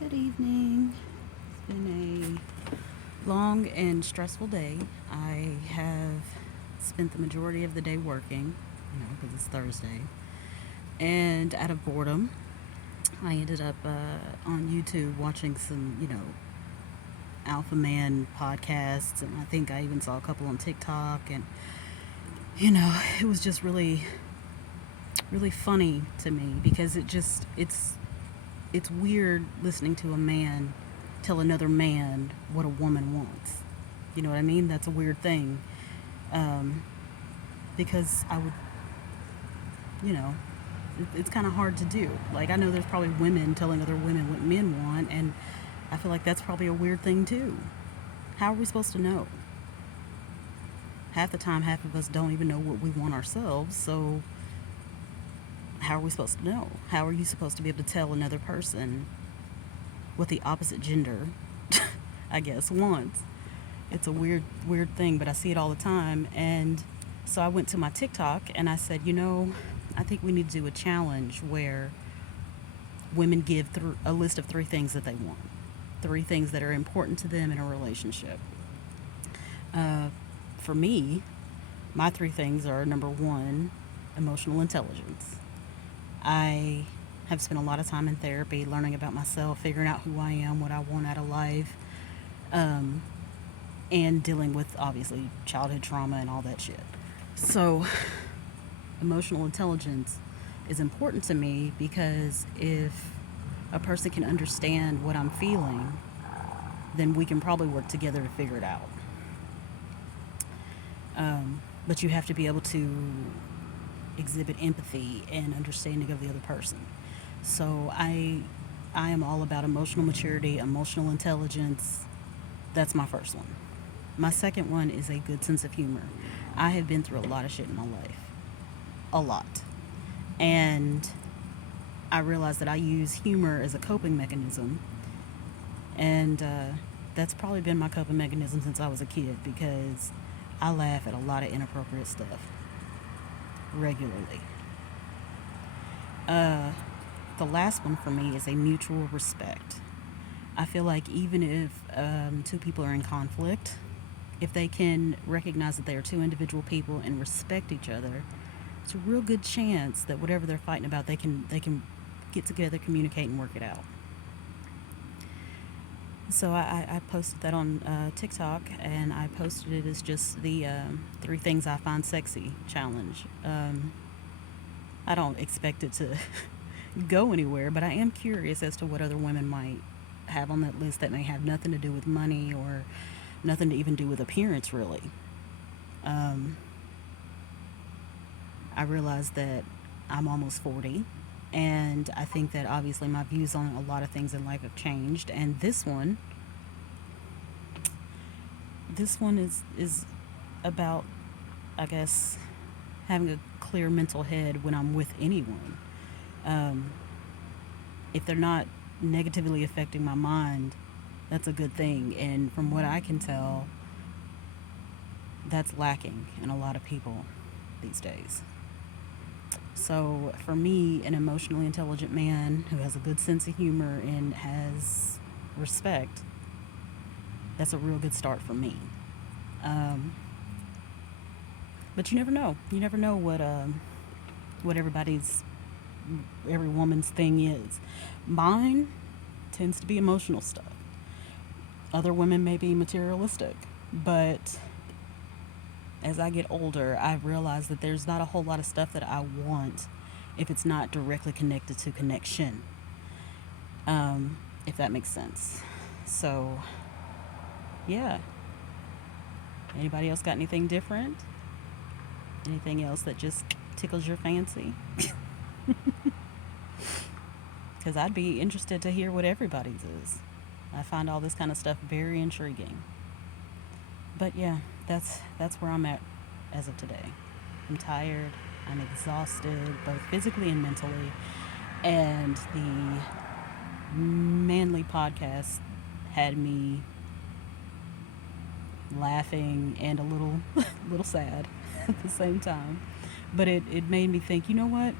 Good evening. It's been a long and stressful day. I have spent the majority of the day working, because it's Thursday. And out of boredom, I ended up on YouTube watching some, alpha man podcasts. And I think I even saw a couple on TikTok. And, it was just really, really funny to me because it's weird listening to a man tell another man what a woman wants. You know what I mean? That's a weird thing. Um, because I would, you know, it's kind of hard to do. Like, I know there's probably women telling other women what men want, and I feel like that's probably a weird thing too. How are we supposed to know? Half the time, half of us don't even know what we want ourselves, so how are we supposed to know? How are you supposed to be able to tell another person what the opposite gender, I guess, wants? It's a weird thing, but I see it all the time. And so I went to my TikTok and I said, I think we need to do a challenge where women give a list of three things that they want, three things that are important to them in a relationship. Uh, for me, my three things are: number one, emotional intelligence. I have spent a lot of time in therapy learning about myself, figuring out who I am, what I want out of life, um, and dealing with obviously childhood trauma and all that shit. So, emotional intelligence is important to me because if a person can understand what I'm feeling, then we can probably work together to figure it out. But you have to be able to exhibit empathy and understanding of the other person. So I am all about emotional maturity, emotional intelligence. That's my first one. My second one is a good sense of humor. I have been through a lot of shit in my life. A lot. And I realized that I use humor as a coping mechanism. And that's probably been my coping mechanism since I was a kid because I laugh at a lot of inappropriate stuff regularly. Uh, the last one for me is a mutual respect. I feel like even if two people are in conflict, if they can recognize that they are two individual people and respect each other, it's a real good chance that whatever they're fighting about, they can get together, communicate, and work it out. So I posted that on TikTok, and I posted it as just the three things I find sexy challenge. I don't expect it to go anywhere, but I am curious as to what other women might have on that list that may have nothing to do with money or nothing to even do with appearance, really. Um, I realized that I'm almost 40, and I think that obviously my views on a lot of things in life have changed. And this one is about, I guess, having a clear mental head when I'm with anyone. Um, if they're not negatively affecting my mind, that's a good thing. And from what I can tell, that's lacking in a lot of people these days. So for me, an emotionally intelligent man who has a good sense of humor and has respect, that's a real good start for me. Um, but you never know. You never know what every woman's thing is. Mine tends to be emotional stuff. Other women may be materialistic, but as I get older, I realize that there's not a whole lot of stuff that I want if it's not directly connected to connection. If that makes sense. So, yeah. Anybody else got anything different? Anything else that just tickles your fancy? Because I'd be interested to hear what everybody's is. I find all this kind of stuff very intriguing. But yeah, that's where I'm at as of today. I'm tired. I'm exhausted, both physically and mentally. And the manly podcast had me laughing and a little little sad at the same time. But it made me think, you know what?